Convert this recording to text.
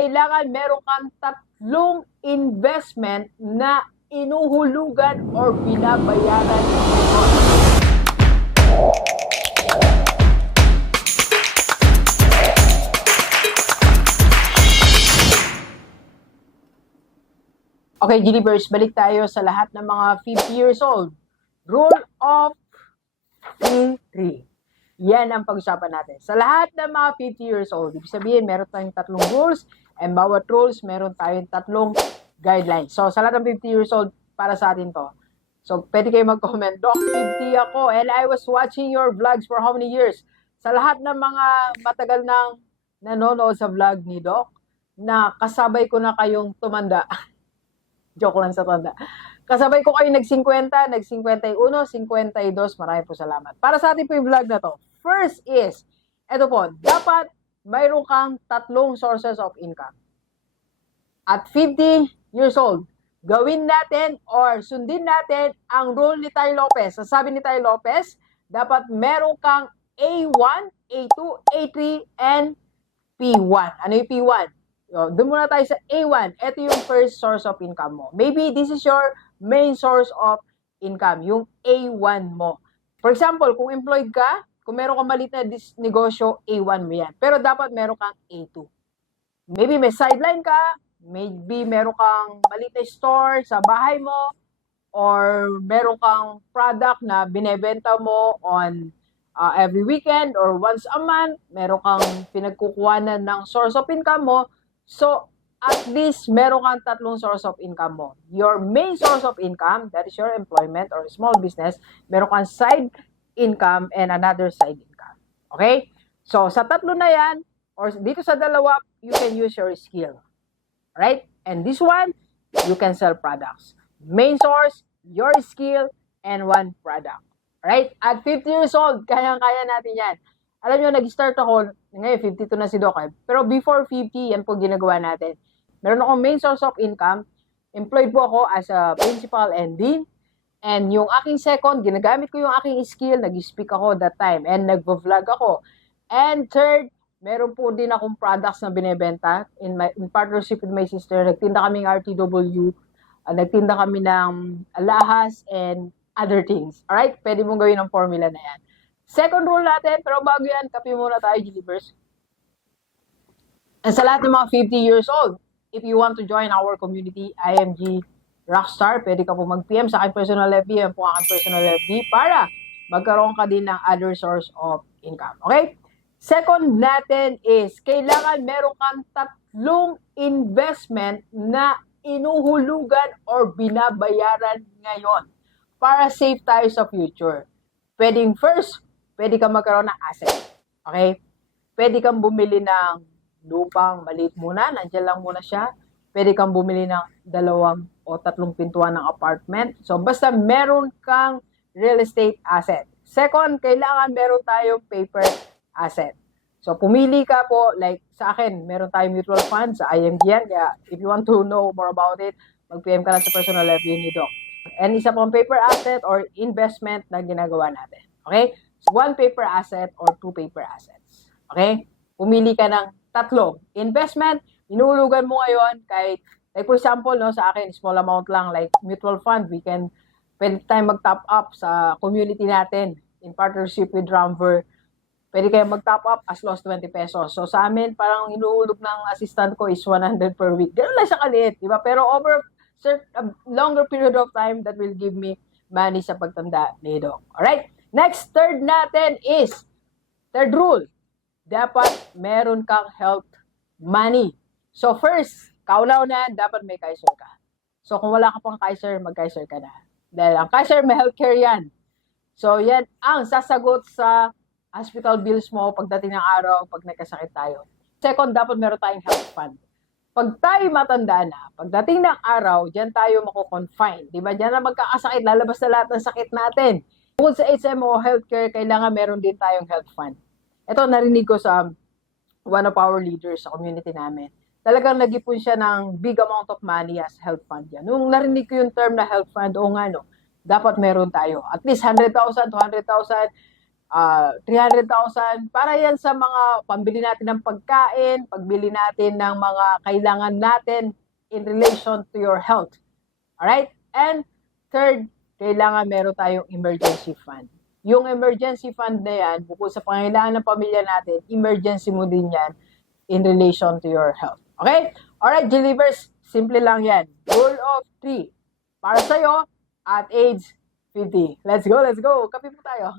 kailangan meron kang tatlong investment na inuhulugan or binabayaran. Okay, Gilibers, balik tayo sa lahat ng mga 50 years old. Rule of 3 Yan ang pag-usapan natin. Sa lahat ng mga 50 years old, ibig sabihin, meron tayong tatlong rules and bawat rules, meron tayong tatlong guidelines. So, sa lahat ng 50 years old, para sa atin to. So, pwede kayo mag-comment, Doc, 50 ako and I was watching your vlogs for how many years? Sa lahat ng mga matagal nang nanonood sa vlog ni Doc, na kasabay ko na kayong tumanda. Joke lang sa tanda. Kasabay ko kayo nag-50, nag-51, 52. Maraming po salamat. Para sa atin po yung vlog na to. First is, eto po, dapat mayroon kang tatlong sources of income. At 50 years old, gawin natin or sundin natin ang rule ni Tay Lopez. Sasabi ni Tay Lopez, dapat meron kang A1, A2, A3, and P1. Ano yung P1? So, doon muna tayo sa A1. Ito yung first source of income mo. Maybe this is your main source of income, yung A1 mo. For example, kung employed ka, kung meron kang maliit na negosyo, A1 mo yan. Pero dapat meron kang A2. Maybe may sideline ka, maybe meron kang maliit na store sa bahay mo, or meron kang product na binebenta mo on uh, every weekend or once a month, meron kang pinagkukuhanan ng source of income mo, So, at least meron kang tatlong source of income mo. Your main source of income, that is your employment or small business, meron kang side income and another side income. Okay? So, sa tatlo na yan, or dito sa dalawa, you can use your skill. Right? And this one, you can sell products. Main source, your skill, and one product. Right? At 50 years old, kayang-kaya natin yan. Alam nyo, nag-start ako, ngayon 52 na si Doc eh. Pero before 50, yan po ginagawa natin. Meron akong main source of income. Employed po ako as a principal and dean. And yung aking second, ginagamit ko yung aking skill, nag-speak ako that time. And nag-vlog ako. And third, meron po din akong products na binebenta in, my, in partnership with my sister. Nagtinda kaming RTW. Uh, nagtinda kami ng alahas and other things. Alright? Pwede mong gawin ang formula na yan. Second rule natin, pero bago yan, kape muna tayo, Gilibers. And sa lahat ng mga 50 years old, if you want to join our community, IMG Rockstar, pwede ka po mag-PM sa aking personal FB, yan po aking personal FB, para magkaroon ka din ng other source of income. Okay? Second natin is, kailangan meron kang tatlong investment na inuhulugan or binabayaran ngayon para safe tayo sa future. Pwedeng first, pwede kang magkaroon ng asset. Okay? Pwede kang bumili ng lupang maliit muna, nandiyan lang muna siya. Pwede kang bumili ng dalawang o tatlong pintuan ng apartment. So, basta meron kang real estate asset. Second, kailangan meron tayong paper asset. So, pumili ka po, like sa akin, meron tayong mutual fund sa IMG yan. Kaya, if you want to know more about it, mag-PM ka lang sa personal FB ni Doc. And isa pong paper asset or investment na ginagawa natin. Okay? So, one paper asset or two paper assets. Okay? Pumili ka ng tatlo. Investment, inuulugan mo ngayon kahit, like for example, no, sa akin, small amount lang, like mutual fund, we can, pwede tayong mag-top up sa community natin in partnership with Ramver. Pwede kayong mag-top up as low as 20 pesos. So sa amin, parang inuulog ng assistant ko is 100 per week. Ganun lang siya kaliit, di ba? Pero over a longer period of time, that will give me money sa pagtanda ni Doc. Alright? Next, third natin is, third rule, dapat meron kang health money. So first, kaunaw na, dapat may Kaiser ka. So kung wala ka pang Kaiser, mag-Kaiser ka na. Dahil ang Kaiser, may healthcare yan. So yan ang sasagot sa hospital bills mo pagdating ng araw, pag nagkasakit tayo. Second, dapat meron tayong health fund. Pag tayo matanda na, pagdating ng araw, diyan tayo mako-confine. Di ba? Diyan na magkakasakit, lalabas na lahat ng sakit natin. Bukod sa HMO healthcare, kailangan meron din tayong health fund. Ito, narinig ko sa one of our leaders sa community namin. Talagang nag-ipon siya ng big amount of money as health fund yan. Nung narinig ko yung term na health fund, o nga no, dapat meron tayo. At least 100,000, 200,000, ah, 300,000 para yan sa mga pambili natin ng pagkain, pagbili natin ng mga kailangan natin in relation to your health. Alright? And third, kailangan meron tayong emergency fund. Yung emergency fund na yan, bukod sa pangailangan ng pamilya natin, emergency mo din yan in relation to your health. Okay? Alright, Delivers, simple lang yan. Rule of three. Para sa'yo, at age 50. Let's go, let's go. Kape po tayo.